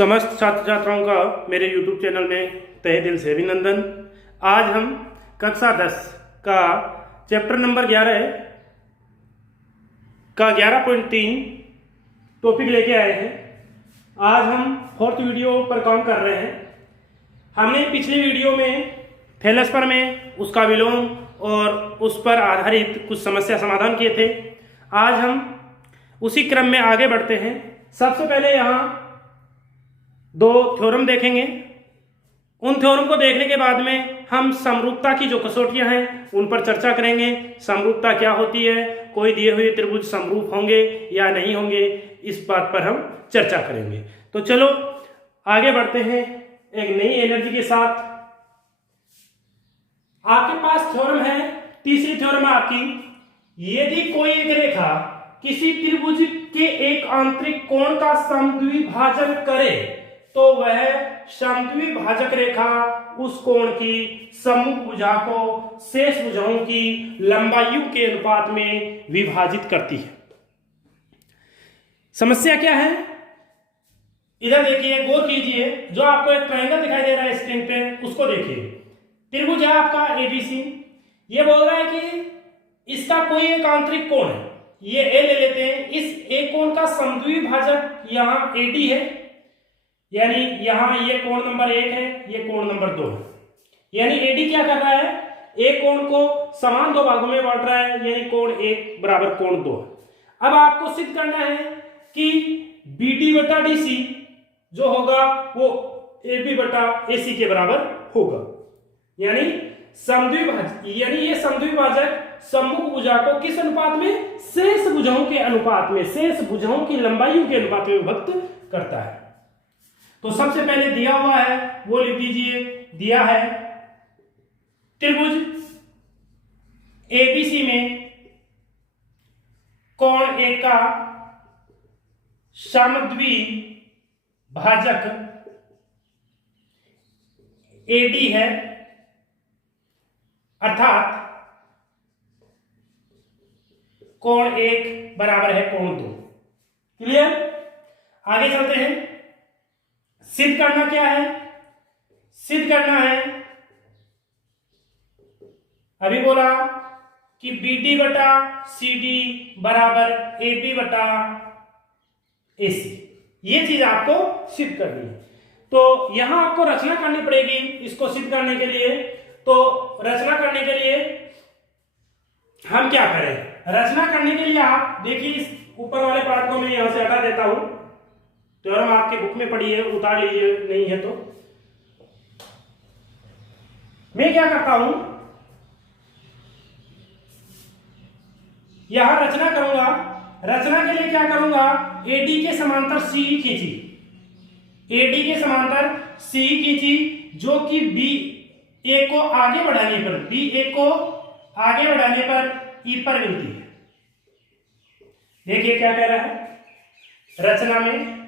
समस्त छात्र छात्राओं का मेरे YouTube चैनल में तहे दिल से अभिनंदन। आज हम कक्षा 10 का चैप्टर नंबर 11 का 11.3 टॉपिक लेके आए हैं। आज हम फोर्थ वीडियो पर काम कर रहे हैं। हमने पिछले वीडियो में थैलेस्पर में उसका विलोम और उस पर आधारित कुछ समस्या समाधान किए थे। आज हम उसी क्रम में आगे बढ़ते हैं। सबसे पहले यहाँ दो थ्योरम देखेंगे। उन थ्योरम को देखने के बाद में हम समरूपता की जो कसौटियां हैं उन पर चर्चा करेंगे। समरूपता क्या होती है, कोई दिए हुए त्रिभुज समरूप होंगे या नहीं होंगे, इस बात पर हम चर्चा करेंगे। तो चलो आगे बढ़ते हैं एक नई एनर्जी के साथ। आपके पास थ्योरम है, तीसरी थ्योरम है आपकी। यदि कोई एक रेखा किसी त्रिभुज के एक आंतरिक कोण का समद्विभाजन करे तो वह समद्विभाजक रेखा उस कोण की सम्मुख भुजा को शेष भुजाओं की लंबाइयों के अनुपात में विभाजित करती है। समस्या क्या है, इधर देखिए, गौर कीजिए। जो आपको एक ट्रायंगल दिखाई दे रहा है स्क्रीन पे, उसको देखिए। त्रिभुज है आपका एबीसी। ये बोल रहा है कि इसका कोई एक आंतरिक कोण है, ये ए ले लेते हैं। इस एक कोण का समद्विभाजक यहाँ एडी है, यानी यहां ये कोण नंबर 1 है, ये कोण नंबर 2 है। यानी एडी क्या कर रहा है, एक कोण को समान दो भागों में बांट रहा है, यानी कोण 1 बराबर कोण 2। अब आपको सिद्ध करना है कि बीडी बटा डीसी जो होगा वो एबी बटा एसी के बराबर होगा। यानी ये समद्विभाजक सम्मुख भुजा को किस अनुपात में, शेष भुजाओं के अनुपात में, शेष भुजाओं की लंबाइयों के अनुपात में विभक्त करता है। तो सबसे पहले दिया हुआ है वो लिख दीजिए। दिया है त्रिभुज एबीसी में कोण ए का समद्विभाजक एडी है, अर्थात कोण 1 बराबर है कोण 2। क्लियर? आगे चलते हैं। सिद्ध करना क्या है, सिद्ध करना है, अभी बोला कि बीडी बटा सीडी बराबर एबी बटा एसी। ये चीज आपको सिद्ध करनी है। तो यहां आपको रचना करनी पड़ेगी इसको सिद्ध करने के लिए। तो रचना करने के लिए हम क्या करें, रचना करने के लिए आप देखिए, इस ऊपर वाले पार्ट को मैं यहां से हटा देता हूं। थ्योरम आपके बुक में पड़ी है, उतार लीजिए, नहीं है तो। मैं क्या करता हूं, यहां रचना करूंगा। रचना के लिए क्या करूंगा, एडी के समांतर सी खींची, एडी के समांतर सी खींची, जो कि बी ए को आगे बढ़ाने पर, बी ए को आगे बढ़ाने पर ई पर मिलती है। देखिए क्या कह रहा है रचना में,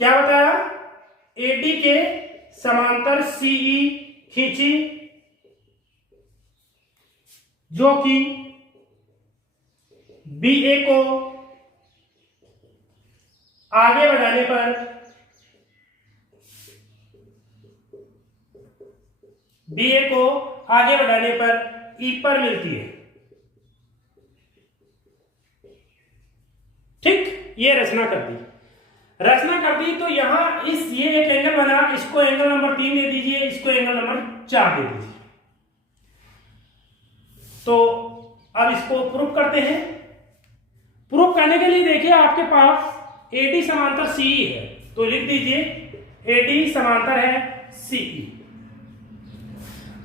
क्या बताया, एडी के समांतर सीई खींची, जो कि बीए को आगे बढ़ाने पर, बीए को आगे बढ़ाने पर ई पर मिलती है। ठीक, ये रचना कर दी। रचना कर दी तो यहां ये एक एंगल बना, इसको एंगल नंबर 3 दे दीजिए, इसको एंगल नंबर 4 दे दीजिए। तो अब इसको प्रूफ करते हैं। प्रूफ करने के लिए देखिए आपके पास एडी समांतर सीई है, तो लिख दीजिए एडी समांतर है सीई।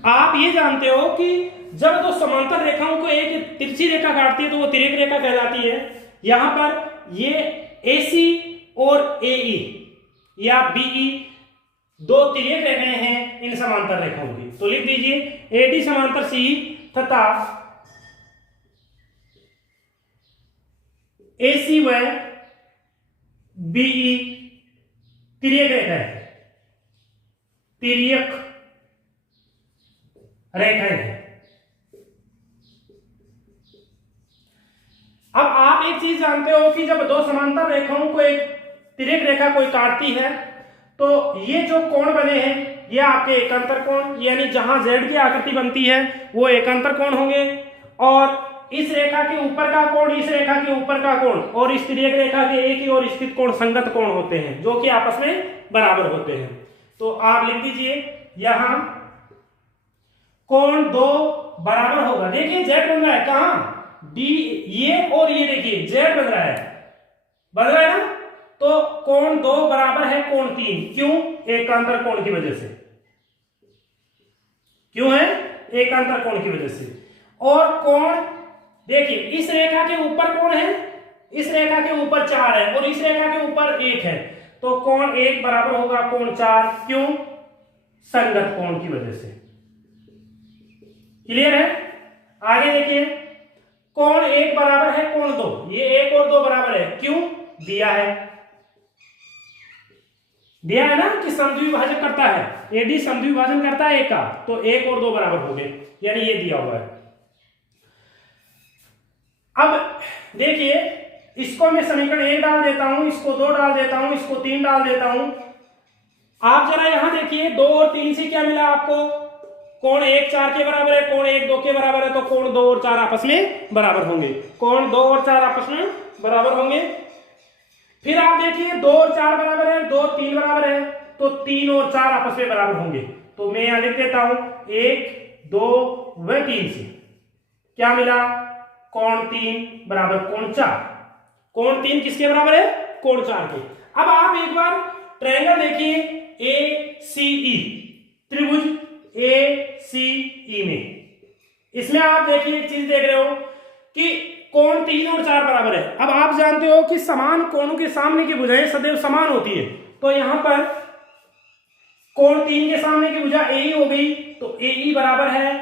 आप ये जानते हो कि जब दो समांतर रेखाओं को एक तिरछी रेखा काटती है तो वो तिर्यक रेखा कहलाती है। यहां पर ये एसी और एई या बीई दो तिर्यक रेखाएं हैं इन समांतर रेखाओं की। तो लिख दीजिए एडी समांतर सी तथा एसी व बीई तिर्यक रेखा है, तिर्यक रेखाएं हैं। अब आप आप एक चीज जानते हो कि जब दो समांतर रेखाओं को एक तिर्यक रेखा कोई काटती है तो ये जो कोण बने हैं ये आपके एकांतर कोण, यानी जहां जेड की आकृति बनती है वो एकांतर कोण होंगे, और इस रेखा के ऊपर का कोण, इस रेखा के ऊपर का कोण और इस तिर्यक रेखा के एक ही ओर स्थित कोण संगत कोण होते हैं जो कि आपस में बराबर होते हैं। तो आप लिख दीजिए यहां कोण दो बराबर होगा। देखिए जेड बन रहा है कहां, डी ये और ये, देखिए जेड बन रहा है ना, तो कोण दो बराबर है कोण तीन। क्यों? एकांतर कोण की वजह से। क्यों है? एकांतर कोण की वजह से। और कोण देखिए इस रेखा के ऊपर कोण है, इस रेखा के ऊपर 4 है और इस रेखा के ऊपर 1 है, तो कोण 1 बराबर होगा कोण 4। क्यों? संगत कोण की वजह से। क्लियर है? आगे देखिए कोण 1 बराबर है कोण 2, ये 1 और 2 बराबर है। क्यों? दिया है ना कि समद्विभाजक करता है, एडी समद्विभाजन करता है 1 का, तो 1 और 2 बराबर हो गए, यानी ये दिया हुआ है। अब देखिए इसको मैं समीकरण 1 डाल देता हूं, इसको 2 डाल देता हूं, इसको 3 डाल देता हूं। आप जरा यहां देखिए 2 और 3 से क्या मिला आपको, कोण 1 4 के बराबर है, कोण 1 2 के बराबर है, तो कोण 2 और 4 आपस में बराबर होंगे, कोण 2 और 4 आपस में बराबर होंगे। फिर आप देखिए 2 और 4 बराबर है, 2 3 बराबर है, तो 3 और 4 आपस में बराबर होंगे। तो मैं यहां लिख देता हूं 1 2 व 3 से क्या मिला, कोण 3 बराबर कोण 4। कोण 3 किसके बराबर है? कोण 4 के। अब आप एक बार ट्रायंगल देखिए ACE, त्रिभुज ACE में, इसमें आप देखिए एक चीज देख रहे हो कि कोण 3 और 4 बराबर है। अब आप जानते हो कि समान कोणों के सामने की भुजाएं सदैव समान होती है, तो यहां पर कोण 3 के सामने की भुजा AE हो गई, तो AE बराबर है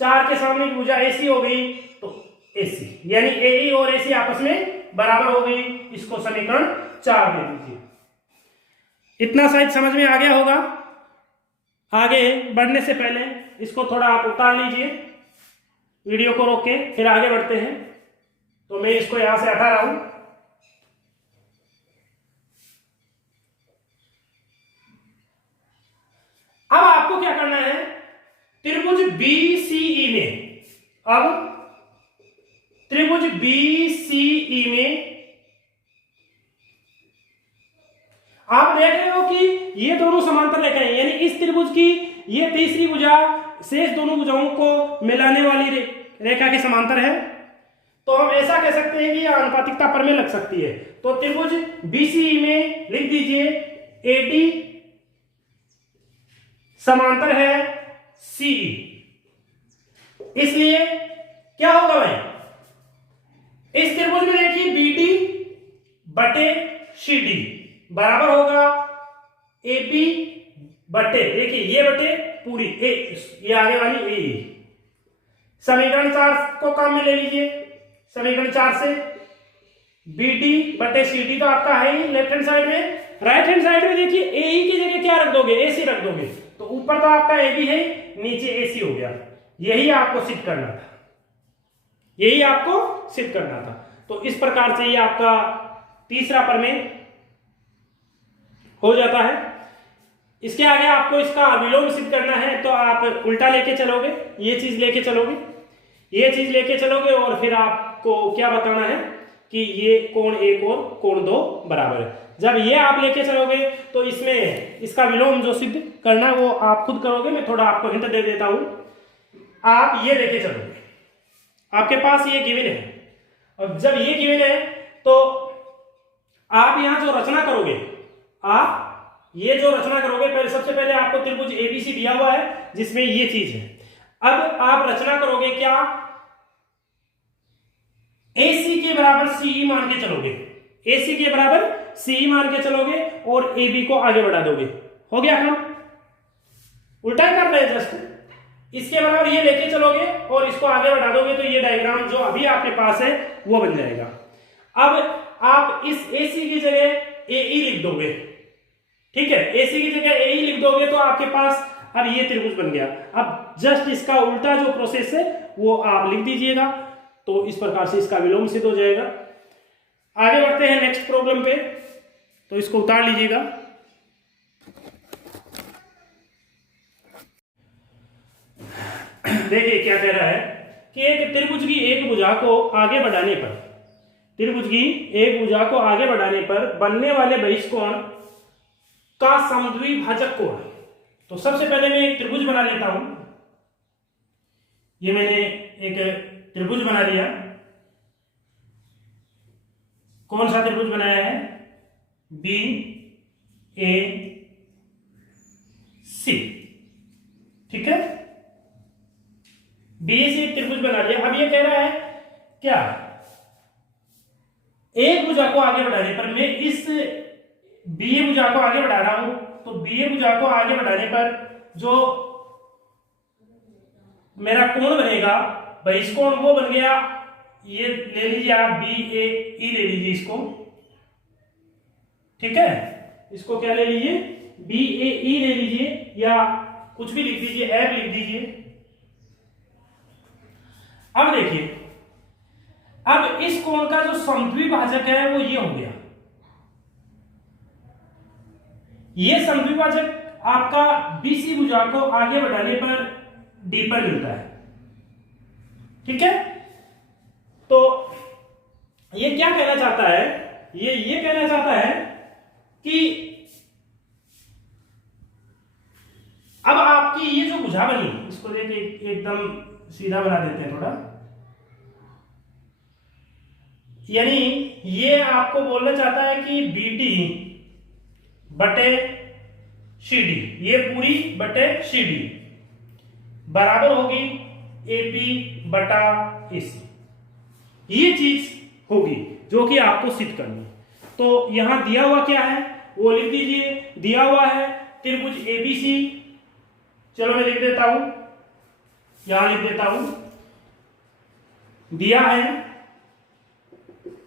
4 के सामने की भुजा AC हो गई, तो AC, यानी AE और AC आपस में बराबर हो गई। इसको समीकरण 4 दे दीजिए। इतना शायद समझ में आ गया होगा। आगे बढ़ने से पहले इसको थोड़ा आप उतार लीजिए, वीडियो को रोक के, फिर आगे बढ़ते हैं। तो मैं इसको यहां से हटा रहा हूं। अब आपको क्या करना है, त्रिभुज BCE में, अब त्रिभुज BCE में आप देख रहे हो कि ये दोनों समांतर रेखाएं, यानी इस त्रिभुज की ये तीसरी भुजा शेष दोनों भुजाओं को मिलाने वाली रेखा के समांतर है। तो हम ऐसा कह सकते हैं कि यह आनुपातिकता प्रमेय लग सकती है। तो त्रिभुज BCE में लिख दीजिए AD समांतर है CE। इसलिए क्या होगा भाई, इस त्रिभुज में देखिए BD बटे CD बराबर होगा AB बटे, देखिए ये बटे पूरी ये आगे वाली AE। समीकरण 4 को काम में ले लीजिए। समीकरण 4 से BD बटे CD तो आपका है ही लेफ्ट हैंड साइड में, राइट हैंड साइड में देखिए AE की जगह क्या रख दोगे, AC रख दोगे, तो ऊपर तो आपका AB है, नीचे AC हो गया। यही आपको सिद्ध करना था, यही आपको सिद्ध करना था। तो इस प्रकार से ये आपका तीसरा प्रमेय हो जाता है। इसके आगे आपको इसका विलोम सिद्ध करना है, तो आप उल्टा लेके चलोगे, ये चीज लेके चलोगे, ये चीज लेके चलोगे, और फिर आपको क्या बताना है कि ये कोण 1 और कोण 2 बराबर है। जब ये आप लेके चलोगे तो इसमें इसका विलोम जो सिद्ध करना है वो आप खुद करोगे, मैं थोड़ा आपको हिंट दे देता हूं। आप ये लेके चलोगे, आपके पास ये गिवन है, और जब ये गिवन है तो आप यहां जो रचना करोगे, आप ये जो रचना करोगे, पहले सबसे पहले आपको त्रिभुज ABC दिया हुआ है जिसमें ये चीज है। अब आप रचना करोगे क्या, AC के बराबर CE मान के चलोगे, AC के बराबर CE मान के चलोगे और AB को आगे बढ़ा दोगे। हो गया काम, उल्टा ही कर रहे हैं जस्ट। इसके बराबर ये लेके चलोगे और इसको आगे बढ़ा दोगे, तो ये डायग्राम जो अभी आपके पास है वो बन जाएगा। अब आप इस AC की जगह AE लिख दोगे, ठीक है, AC की जगह AE लिख दोगे तो आपके पास अब ये त्रिभुज बन गया। अब जस्ट इसका उल्टा जो प्रोसेस है वो आप लिख दीजिएगा, तो इस प्रकार से इसका विलोम सिद्ध हो जाएगा। आगे बढ़ते हैं नेक्स्ट प्रॉब्लम पे, तो इसको उतार लीजिएगा। देखिए क्या कह रहा है कि एक त्रिभुज की एक भुजा को आगे बढ़ाने पर, त्रिभुज की एक भुजा को आगे बढ़ाने पर बनने वाले बहिष्कोण का समद्विभाजक कोण। तो सबसे पहले मैं एक त्रिभुज बना लेता हूं। ये मैंने एक त्रिभुज बना लिया। कौन सा त्रिभुज बनाया है? बी ए सी, ठीक है। बी ए सी एक त्रिभुज बना लिया। अब ये कह रहा है क्या, एक भुजा को आगे बढ़ाने पर, मैं इस बी ए भुजा को आगे बढ़ा रहा हूं, तो बी ए भुजा को आगे बढ़ाने पर जो मेरा कोण बनेगा, बहिष्कोण, वो बन गया, ये ले लीजिए आप, बी ए ई ले लीजिए इसको, ठीक है। इसको क्या ले लीजिए? बी ए ई ले लीजिए, या कुछ भी लिख दीजिए, एफ लिख दीजिए। अब देखिए, अब इस कोण का जो समद्विभाजक है वो ये हो गया। ये समद्विभाजक आपका बीसी भुजा को आगे बढ़ाने पर डी पर मिलता है, ठीक है। तो ये क्या कहना चाहता है? ये कहना चाहता है कि अब आपकी ये जो भुजा बनी, इसको देखिए एकदम सीधा बना देते हैं थोड़ा, यानी ये आपको बोलना चाहता है कि बीडी बटे सी डी, ये पूरी बटे सी डी बराबर होगी एपी बटा एसी। ये चीज होगी जो कि आपको सिद्ध करनी है। तो यहां दिया हुआ क्या है वो लिख दीजिए। दिया हुआ है त्रिभुज एबीसी, चलो मैं लिख देता हूं, यहां लिख देता हूं। दिया है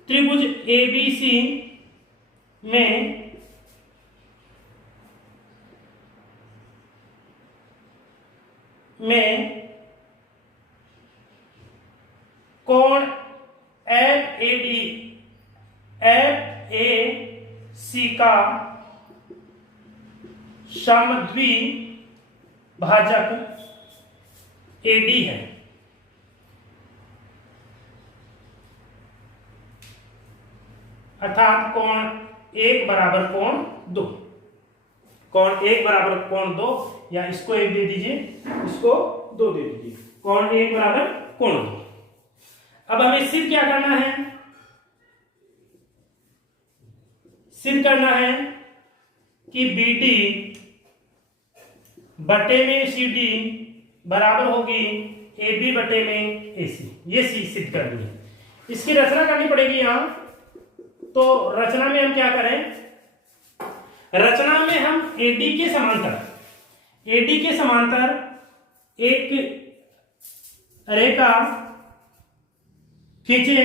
त्रिभुज एबीसी में कोण एफ ए सी का समद्विभाजक एडी है। अर्थात कोण 1 बराबर कोण 2, कोण 1 बराबर कोण 2, या इसको 1 दे दीजिए, इसको 2 दे दीजिए, कोण 1 बराबर कोण 2। अब हमें सिद्ध क्या करना है? सिद्ध करना है कि बीडी बटे में सीडी बराबर होगी एबी बटे में एसी। ये सिद्ध करनी है। इसकी रचना करनी पड़ेगी यहां। तो रचना में हम क्या करें? रचना में हम एडी के समांतर एक रेखा खींचे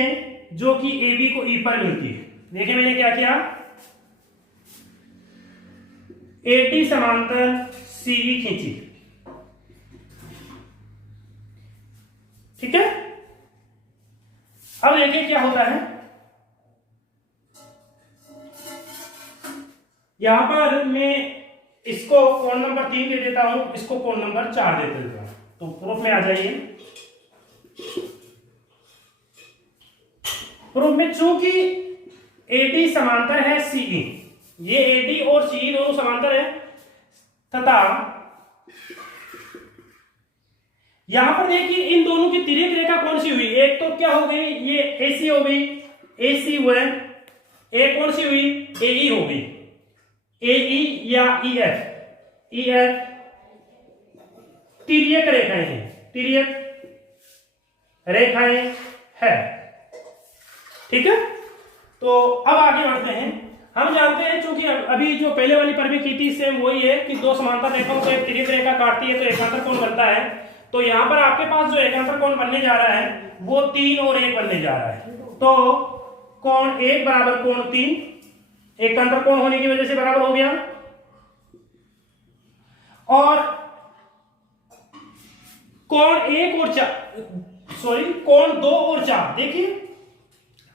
जो कि एबी को ई पर मिलती है। देखिए मैंने क्या किया, एडी समांतर सीई खींची, ठीक है। अब देखिए क्या होता है, यहां पर मैं इसको कोण नंबर 3 दे देता हूं, इसको कोण नंबर 4 दे देता हूं। तो प्रूफ में आ जाइए। प्रूफ में चूंकि एडी समांतर है सीई, ये एडी और सीई दोनों समांतर है, तथा यहां पर देखिए इन दोनों की तिर्यक रेखा कौन सी हुई? एक तो क्या हो गई, ये एसी हो गई, एसी हुआ, एक कौन सी हुई, एई हो गई, एई या ईएफ, ईएफ तिर्यक रेखाएं हैं, तिर्यक रेखाएं है, ठीक है। तो अब आगे बढ़ते हैं। हम जानते हैं चूंकि अभी जो पहले वाली पर भी की थी सेम वही है कि दो समांतर रेखाओं को एक तिर्यक रेखा काटती है तो एकांतर कोण बनता है। तो यहां पर आपके पास जो एकांतर कोण बनने जा रहा है वो 3 और 1 बनने जा रहा है। तो कोण 1 बराबर कोण 3 एकांतर कोण होने की वजह से बराबर हो गया, और कोण 2 और 4 देखिए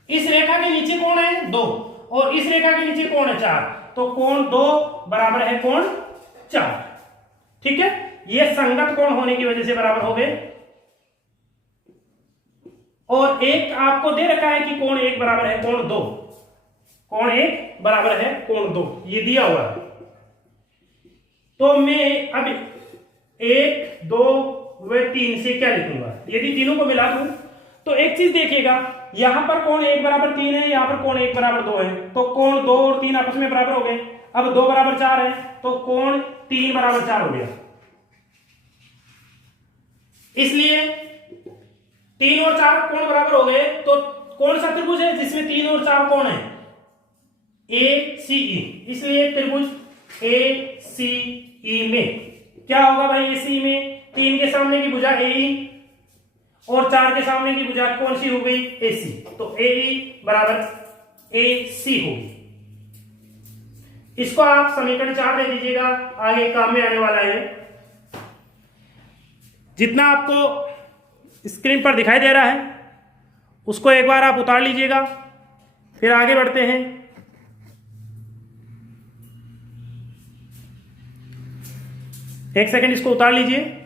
इस रेखा के के नीचे कोण है 2 और इस रेखा के नीचे कोण है 4, तो कोण 2 बराबर है कोण 4। ठीक है, ये संगत कोण होने की वजह से बराबर हो गए। और एक आपको दे रखा है कि कोण 1 बराबर है कोण 2, कोण 1 बराबर है कोण 2, ये दिया हुआ है। तो मैं अब 1 2 व 3 से क्या लिखूंगा, यदि तीनों को मिला दूं तो एक चीज देखिएगा, यहां पर कोण 1 बराबर 3 है, यहां पर कोण 1 बराबर 2 है, तो कोण 2 और 3 आपस में बराबर हो गए। अब 2 बराबर 4 है तो कोण 3 बराबर 4 हो गया। इसलिए 3 और 4 कोण बराबर हो गए, तो कौन सा त्रिभुज है जिसमें 3 और 4 कोण है, ACE। इसलिए त्रिभुज ACE में क्या होगा भाई, ACE में 3 के सामने की भुजा AE और 4 के सामने की भुजा कौन सी हो गई, AC, तो AE बराबर AC होगी। इसको आप समीकरण 4 दे दीजिएगा, आगे काम में आने वाला है। जितना आपको स्क्रीन पर दिखाई दे रहा है उसको एक बार आप उतार लीजिएगा, फिर आगे बढ़ते हैं। एक सेकंड इसको उतार लीजिए।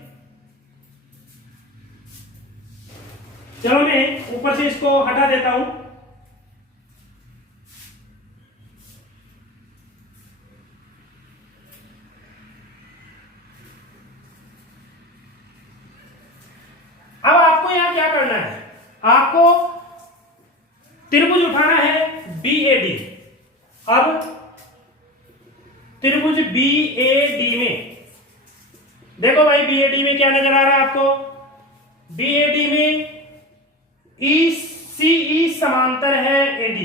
चलो मैं ऊपर से इसको हटा देता हूं। अब आपको यहां क्या करना है, आपको त्रिभुज उठाना है BAD। अब त्रिभुज BAD में देखो भाई, BAD में क्या नजर आ रहा है आपको, BAD में ECE समांतर है AD।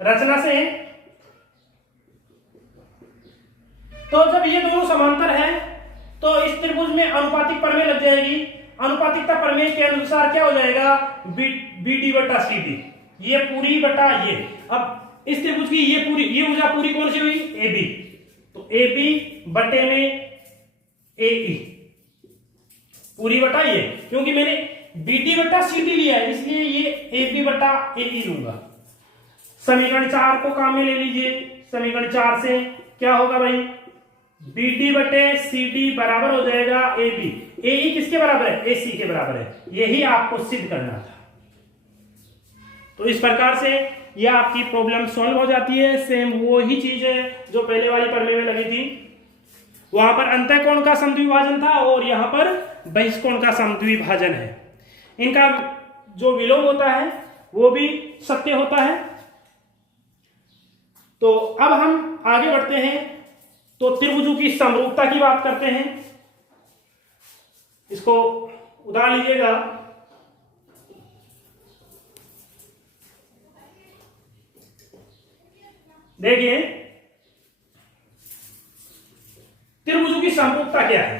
रचना से तो जब ये दोनों समांतर है तो इस त्रिभुज में अनुपातिक प्रमेय लग जाएगी। अनुपातिकता प्रमेय के अनुसार क्या हो जाएगा, BD बटा CD, ये पूरी बटा ये। अब इस त्रिभुज की ये भुजा पूरी कौन सी हुई, AB, तो AB बटे में AE पूरी बटा ये, क्योंकि मैंने BD बटा CD लिया है इसलिए ये AB बटा AE लूंगा। समीकरण 4 को काम में ले लीजिए। समीकरण 4 से क्या होगा भाई, BD बटे CD बराबर हो जाएगा AB। AE किसके बराबर है, AC के बराबर है। यही आपको सिद्ध करना था। तो इस प्रकार से यह आपकी प्रॉब्लम सॉल्व हो जाती है। सेम वो ही चीज है जो पहले वाली प्रमेय में लगी थी। वहां पर अंतःकोण का समद्विभाजन था और यहां पर बहिष्कोण का समद्विभाजन है। इनका जो विलोम होता है वो भी सत्य होता है। तो अब हम आगे बढ़ते हैं, तो त्रिभुजों की समरूपता की बात करते हैं। इसको उतार लीजिएगा। देखिए त्रिभुजों की समरूपता क्या है,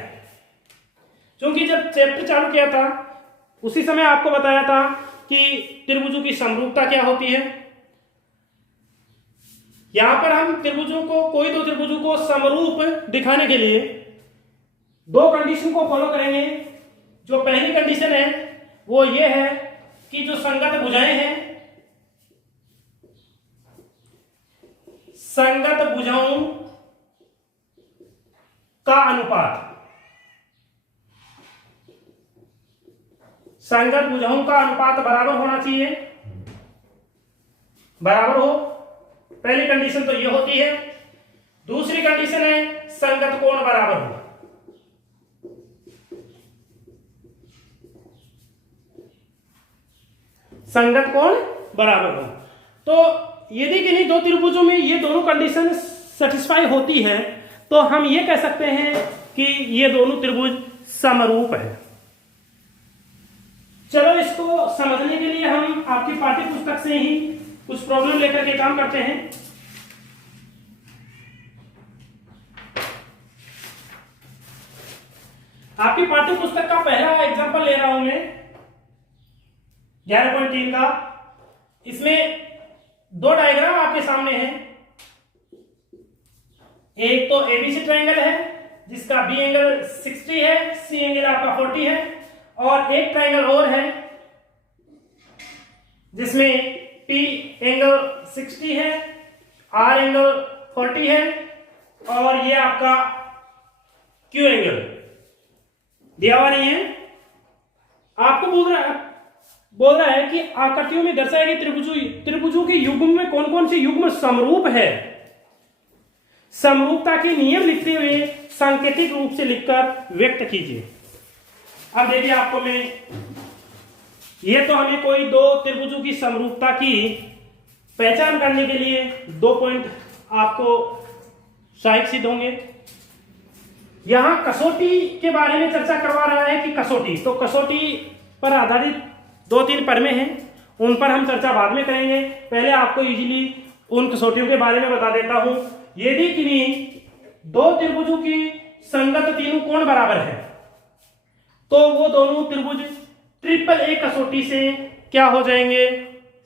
क्योंकि जब चैप्टर चालू किया था उसी समय आपको बताया था कि त्रिभुजों की समरूपता क्या होती है। यहां पर हम त्रिभुजों को, कोई दो त्रिभुजों को समरूप दिखाने के लिए दो कंडीशन को फॉलो करेंगे। जो पहली कंडीशन है वो ये है कि जो संगत भुजाएं हैं, संगत भुजाओं का अनुपात, संगत भुजाओं का अनुपात बराबर होना चाहिए, बराबर हो। पहली कंडीशन तो ये होती है। दूसरी कंडीशन है संगत कोण बराबर हो। संगत कोण बराबर हो। तो यदि किन्हीं दो त्रिभुजों में ये दोनों कंडीशन सेटिस्फाई होती है तो हम ये कह सकते हैं कि ये दोनों त्रिभुज समरूप है। चलो इसको समझने के लिए हम आपकी पाठ्य पुस्तक से ही कुछ प्रॉब्लम लेकर के काम करते हैं। आपकी पाठ्य पुस्तक का पहला एग्जांपल ले रहा हूं मैं 11.3 का। इसमें दो डायग्राम आपके सामने हैं। एक तो एबीसी ट्रायंगल है जिसका बी एंगल 60 है, सी एंगल आपका 40 है, और एक ट्रायंगल और है जिसमें P एंगल 60 है, R एंगल 40 है और ये आपका Q एंगल दिया हुआ नहीं है। आपको बोल रहा है कि आकृतियों में दर्शाए गए त्रिभुजों के युग्म में कौन कौन से युग्म समरूप है। समरूपता के नियम लिखते हुए सांकेतिक रूप से लिखकर व्यक्त कीजिए। अब देखिए आपको मैं ये तो हमें कोई दो त्रिभुजों की समरूपता की पहचान करने के लिए 2 पॉइंट आपको सहायक सिद्ध होंगे। यहां कसौटी के बारे में चर्चा करवा रहा है कि कसौटी, तो कसौटी पर आधारित 2-3 परमें हैं, उन पर हम चर्चा बाद में करेंगे। पहले आपको इजीली उन कसौटियों के बारे में बता देता हूं। यदि किन्हीं दो त्रिभुजों की संगत तीनों कोण बराबर है तो वो दोनों त्रिभुज ट्रिपल ए कसौटी से क्या हो जाएंगे,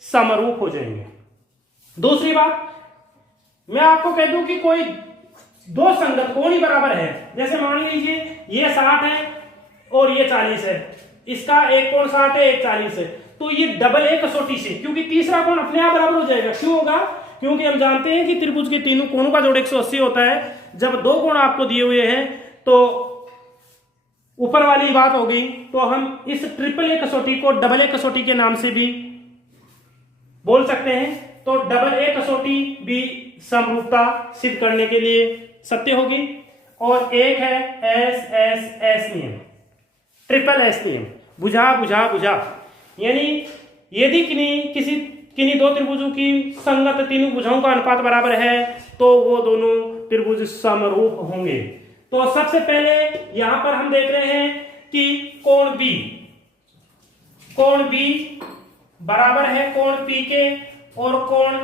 समरूप हो जाएंगे। दूसरी बात मैं आपको कह दूं कि कोई दो संगत कोण ही बराबर है, जैसे मान लीजिए ये 60 है और ये 40 है, इसका एक कोण 60 है एक 40 है, तो ये डबल ए कसौटी से, क्योंकि तीसरा कोण अपने आप बराबर हो जाएगा। क्यों होगा? क्योंकि हम जानते हैं कि त्रिभुज के तीनों कोणों का जोड़ 180 होता है। जब दो कोण आपको दिए हुए हैं तो ऊपर वाली बात हो गई, तो हम इस ट्रिपल ए कसौटी को डबल ए कसौटी के नाम से भी बोल सकते हैं। तो डबल ए कसौटी भी समरूपता सिद्ध करने के लिए सत्य होगी। और एक है एस एस एस नियम, ट्रिपल एस नियम, बुझा बुझा बुझा, यानी यदि किन्हीं दो त्रिभुजों की संगत तीनों भुजाओं का अनुपात बराबर है तो वो दोनों त्रिभुज समरूप होंगे। तो सबसे पहले यहां पर हम देख रहे हैं कि कोण B बराबर है कोण P के और कोण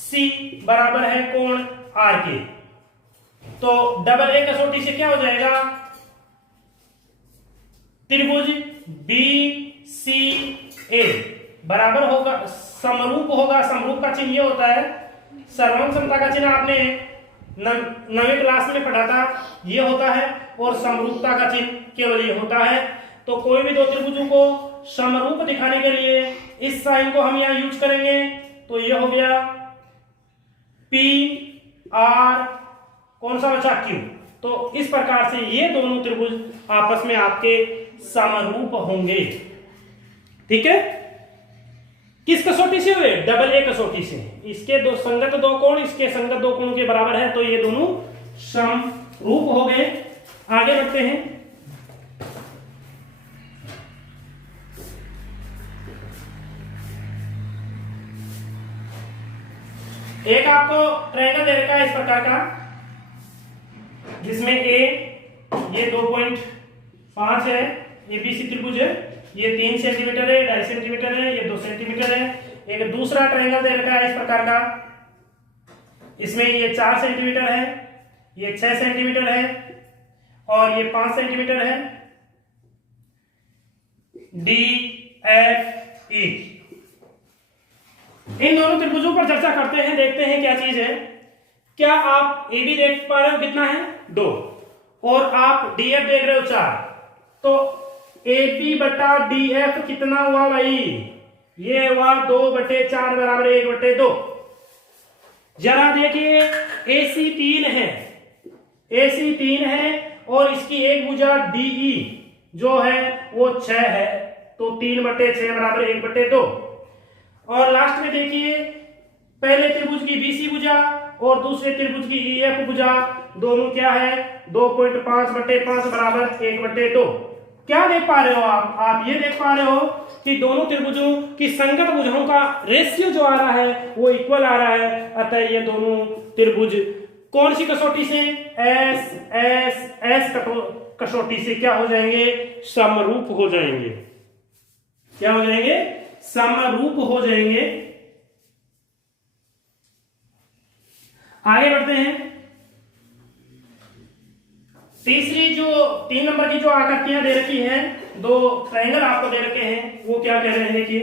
C बराबर है कोण R के। तो डबल ए कसौटी से क्या हो जाएगा, त्रिभुज BCA बराबर होगा, समरूप होगा। समरूप का चिन्ह ये होता है, सर्वम समता का चिन्ह आपने 9वीं क्लास में पढ़ा था, ये होता है, और समरूपता का चिन्ह केवल ये होता है। तो कोई भी दो त्रिभुजों को समरूप दिखाने के लिए इस साइन को हम यहां यूज करेंगे। तो ये हो गया PR, कौन सा बचा, Q। तो इस प्रकार से ये दोनों त्रिभुज आपस में आपके समरूप होंगे। ठीक है, किस कसौटी से हुए, डबल ए कसौटी से। इसके दो संगत दो कोण इसके संगत दो कोणों के बराबर है, तो ये दोनों समरूप हो गए। आगे बढ़ते हैं। एक आपको ट्रायंगल दे रखा है इस प्रकार का, जिसमें ए ये 2.5 है, ABC त्रिभुज है, ये 3 सेंटीमीटर है, 2.5 सेंटीमीटर है, ये 2 सेंटीमीटर है। एक दूसरा ट्रायंगल दे रखा है इस प्रकार का, इसमें ये 4 सेंटीमीटर है, ये 6 सेंटीमीटर है और ये 5 सेंटीमीटर है। DFE, इन दोनों त्रिभुजों पर चर्चा करते हैं, देखते हैं क्या चीज है। क्या आप AB देख पा रहे हो, कितना है 2, और आप DF देख रहे हो 4, तो AP बटा DF कितना हुआ भाई, ये हुआ 2/4 बराबर 1/2। जरा देखिए AC 3 है, AC 3 है और इसकी एक भुजा DE जो है वो 6 है, तो 3/6 बराबर 1/2। और लास्ट में देखिए पहले त्रिभुज की BC भुजा और दूसरे त्रिभुज की EF भुजा, दोनों क्या है 2.5/5 बराबर 1/2। क्या देख पा रहे हो आप ये देख पा रहे हो कि दोनों त्रिभुजों की संगत भुजाओं का रेशियो जो आ रहा है वो इक्वल आ रहा है। अतः ये दोनों त्रिभुज कौन सी कसौटी से, S कसौटी से क्या हो जाएंगे, समरूप हो जाएंगे। क्या हो जाएंगे, समरूप हो जाएंगे। आगे बढ़ते हैं। तीसरी जो 3 नंबर की जो आकृतियां दे रखी हैं, दो ट्रायंगल आपको दे रखे हैं, वो क्या कह रहे हैं देखिए।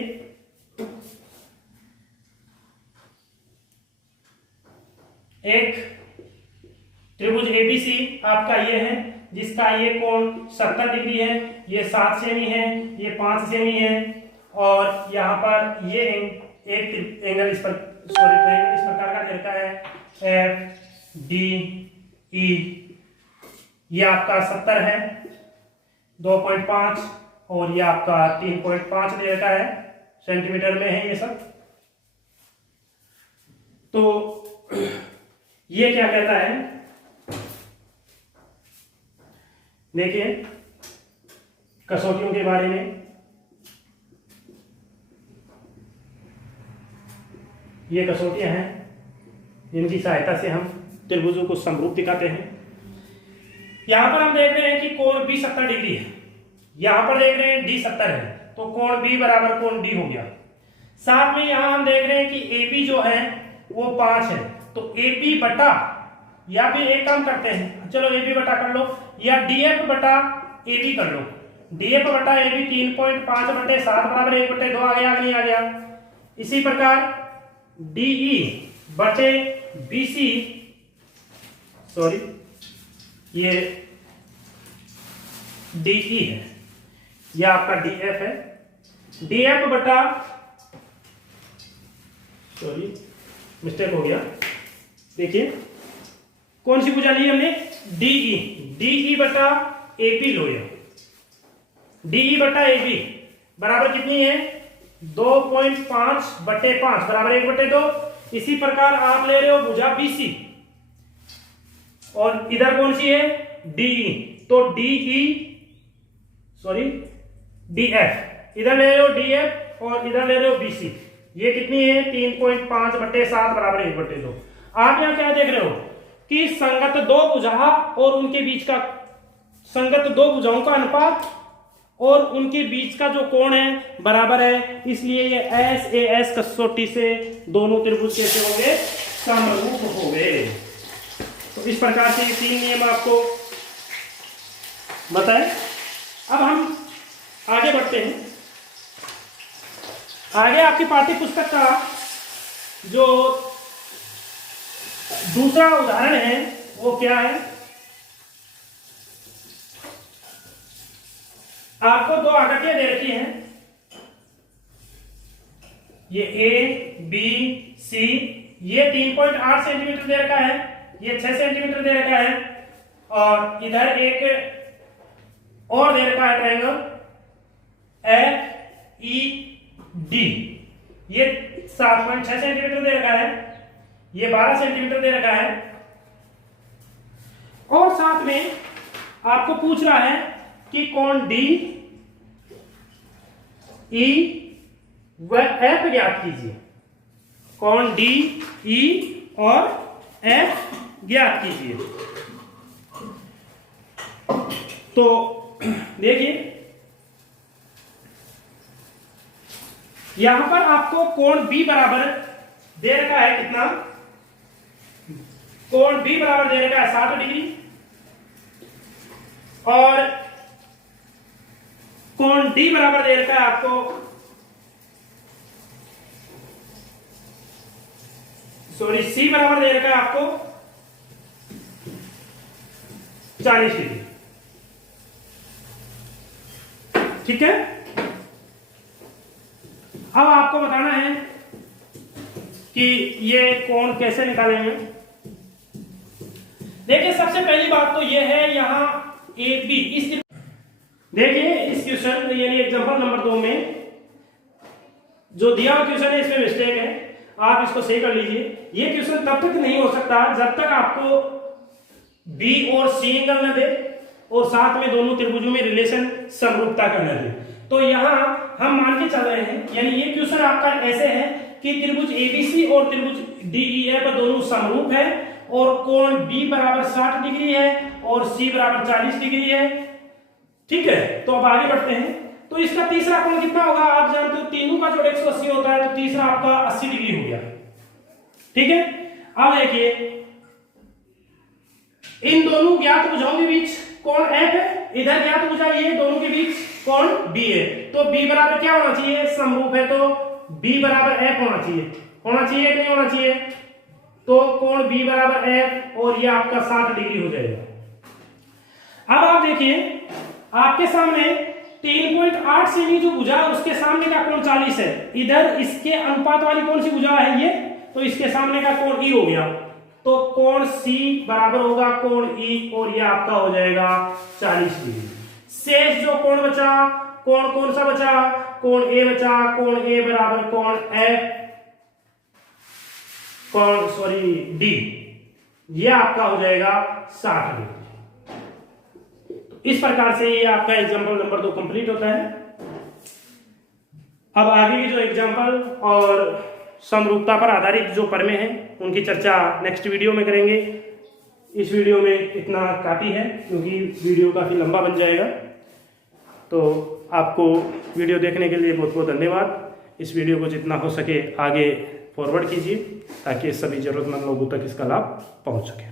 एक त्रिभुज ABC आपका ये है, जिसका ये कोण 70 डिग्री है, ये 7 सेमी है, ये 5 सेमी है, और यहां पर ये एक एंगल इस पर ट्रायंगल इस प्रकार का दे रखा है एफ डी ई, ये आपका 70 है 2.5 और ये आपका 3.5 दे रखा है, सेंटीमीटर में है ये सब। तो ये क्या कहता है, देखिए कसौटियों के बारे में। ये कसौटियां हैं जिनकी सहायता से हम त्रिभुजों को समरूप दिखाते हैं। यहां पर हम देख रहे हैं कि कोण बी 70 डिग्री है, यहां पर देख रहे हैं डी 70 है, तो कोण बी बराबर कोण डी हो गया। साथ में यहां हम देख रहे हैं कि ए बी जो है वो 5 है, तो ए बी बटा, या फिर एक काम करते हैं, चलो ए बी बटा कर लो, या डी एफ बटा ए बी कर लो। डी एफ बटा ए बी 3.5 बटे 7 बराबर 1 बटे 2 आ गया, नहीं आ गया। इसी प्रकार डीई बटे बीसी, सॉरी ये डीई है, यह आपका डीएफ है, डीएफ बटा, सॉरी मिस्टेक हो गया, देखिए कौन सी भुजा ली हमने, डीई, डीई बटा एपी लो, डीई बटा एपी बराबर कितनी है 2.5 बटे 5 बराबर 1 बटे 2। इसी प्रकार आप ले रहे हो भुजा बीसी और इधर कौन सी है डीई, तो डीई सॉरी डीएफ, इधर ले रहे हो डीएफ और इधर ले रहे हो बीसी, ये कितनी है 3.5 बटे 7 बराबर 1 बटे 2। आप यहां क्या देख रहे हो कि संगत दो भुजा और उनके बीच का, संगत दो भुजाओं का अनुपात और उनके बीच का जो कोण है बराबर है, इसलिए ये एस ए एस कसौटी से दोनों त्रिभुज कैसे होंगे, समरूप होंगे। तो इस प्रकार से ये 3 नियम आपको बताएं। अब हम आगे बढ़ते हैं। आगे आपकी पाठ्य पुस्तक का जो दूसरा उदाहरण है वो क्या है, आपको दो आकृतियां दे रखी हैं, ये ए बी सी, ये 3.8 सेंटीमीटर दे रखा है, ये 6 सेंटीमीटर दे रखा है, और इधर एक और दे रखा है ट्रायंगल एफ ई डी, ये 7.6 सेंटीमीटर दे रखा है, ये 12 सेंटीमीटर दे रखा है, और साथ में आपको पूछ रहा है कि कोण डी ई व एफ ज्ञात कीजिए, कोण डी ई और एफ ज्ञात कीजिए। तो देखिए यहां पर आपको कोण बी बराबर दे रखा है, कितना, कोण बी बराबर दे रखा है 60 डिग्री, और कोण डी बराबर दे रखा है आपको, सॉरी सी बराबर दे रखा है आपको 40 डिग्री, ठीक है। अब आपको बताना है कि ये कोण कैसे निकालेंगे। देखिए सबसे पहली बात तो ये है यहां ए बी, इस देखिए इस क्वेश्चन यानी एग्जांपल नंबर 2 में जो दिया हुआ क्वेश्चन है इसमें मिस्टेक है, आप इसको सही कर लीजिए। ये क्वेश्चन तब तक नहीं हो सकता जब तक आपको बी और सी एंगल न दे और साथ में दोनों त्रिभुजों में रिलेशन समरूपता का न दे। तो यहां हम मान के चल रहे हैं, यानी ये क्वेश्चन आपका ऐसे है कि त्रिभुज एबीसी और त्रिभुज डीईएफ दोनों समरूप है और कोण बी बराबर 60 डिग्री है और सी बराबर 40 डिग्री है, ठीक है। तो अब आगे बढ़ते हैं। तो इसका तीसरा कोण कितना होगा, आप जानते हो तीनों का जोड़ 180 होता है, तो तीसरा आपका 80 डिग्री हो गया, ठीक है। अब देखिए इन दोनों ज्ञात भुजाओं के बीच कोण एफ है, इधर ज्ञात भुजा ये, दोनों के बीच कोण बी है, तो बी बराबर क्या होना चाहिए, समरूप है तो बी बराबर एफ होना चाहिए, होना चाहिए कि नहीं होना चाहिए, तो कोण बी बराबर एफ और ये आपका 60 डिग्री हो जाएगा। अब आप देखिए आपके सामने 3.8 सेमी जो भुजा उसके सामने का कोण 40 है, इधर इसके अनुपात वाली कौन सी भुजा है ये, तो इसके सामने का कोण ई हो गया, तो कोण सी बराबर होगा कोण ई, और ये आपका हो जाएगा 40 डिग्री। शेष जो कोण बचा, कोण कौन सा बचा, कोण ए बचा, कोण ए बराबर कोण एफ, कोण सॉरी डी, ये आपका हो जाएगा 60 डिग्री। इस प्रकार से ये आपका एग्जाम्पल नंबर 2 कंप्लीट होता है। अब आगे की जो एग्जाम्पल और समरूपता पर आधारित जो प्रमेय हैं उनकी चर्चा नेक्स्ट वीडियो में करेंगे। इस वीडियो में इतना काफी है क्योंकि वीडियो काफी लंबा बन जाएगा। तो आपको वीडियो देखने के लिए बहुत बहुत धन्यवाद। इस वीडियो को जितना हो सके आगे फॉरवर्ड कीजिए ताकि सभी जरूरतमंद लोगों तक इसका लाभ पहुंच सके।